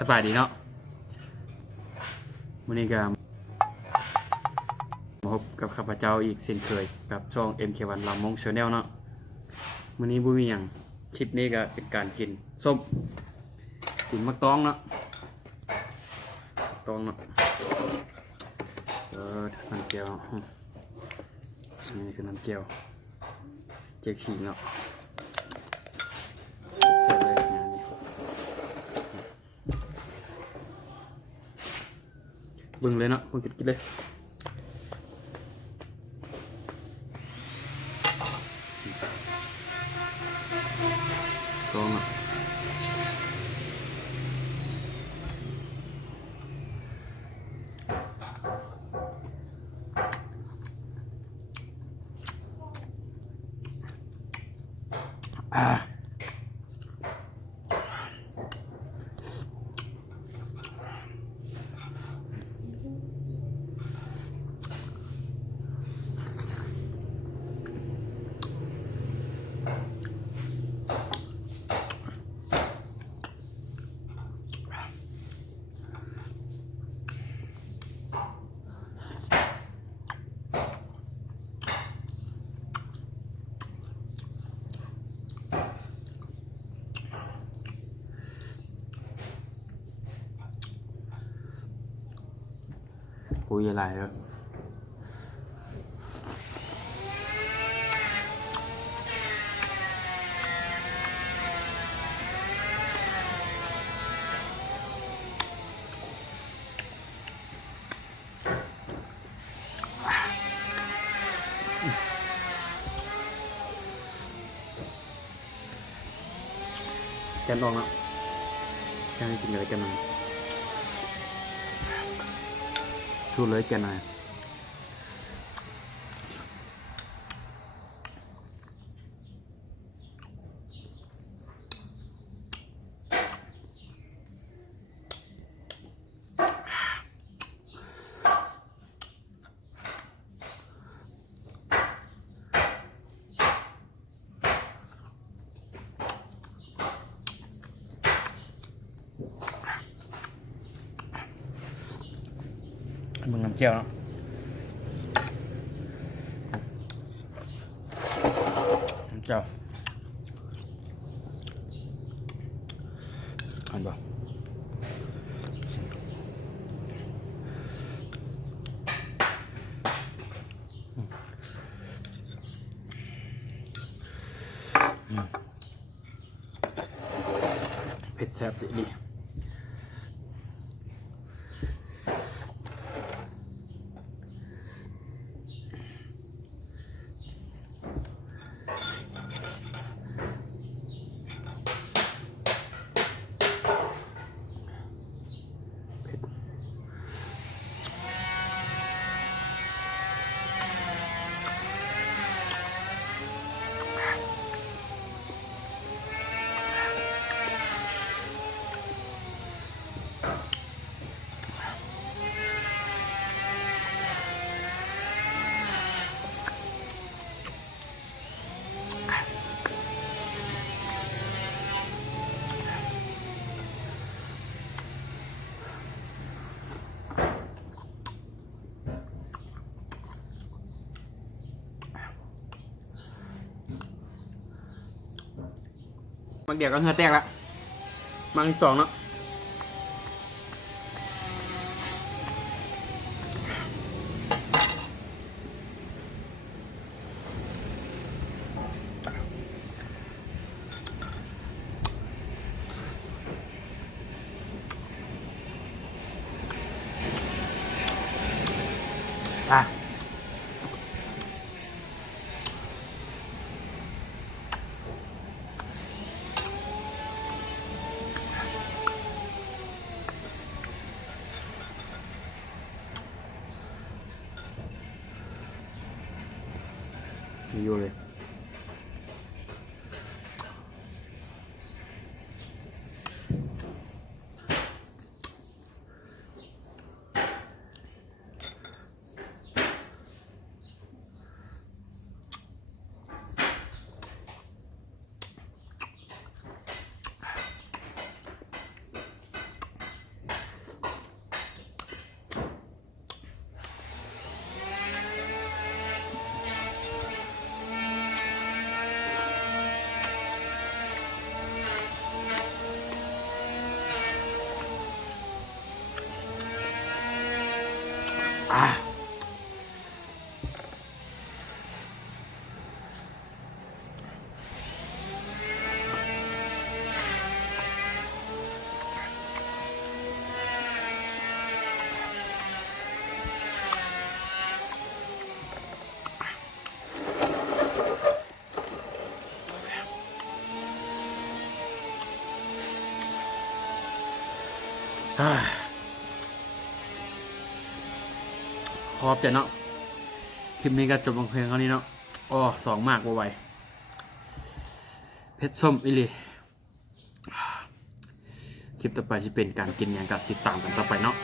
สบายดีเนาะวันนี้ก็มาพบกับข้าพเจ้าอีกเช่นเคยกับช่อง MK1 ลำมง Channel เนาะวันนี้บุมีอย่างคลิปนี้ก็เป็นการกินส้มกินมะตองเนาะตองเนาะน้ำเจียวนี่คือน้ำเจียวขิงเนาะเสร็จเลยงานนี้บึ้งเลยเนาะคุณกินเลยตองเนาะปุยอะไรแล้วแกนออกแล้วแกนกินเลยแกนหน่อยชูเลยแกนหน่อยมึงน้ำเจียวเนาะน้ำเจียวอันบ่เผ็ดแซ่บสิดีมักเดียวก็เหงื่อแตกละมังที่สองเนาะอยู่เลย อ่ะขอบใจเนาะคลิปนี้ก็จบลงเพียงเท่านี้เนาะอ๋อ2 มากไวเพชรส้มอิลีคลิปต่อไปจะเป็นการกินอย่างกับติดตามกันต่อไปเนาะ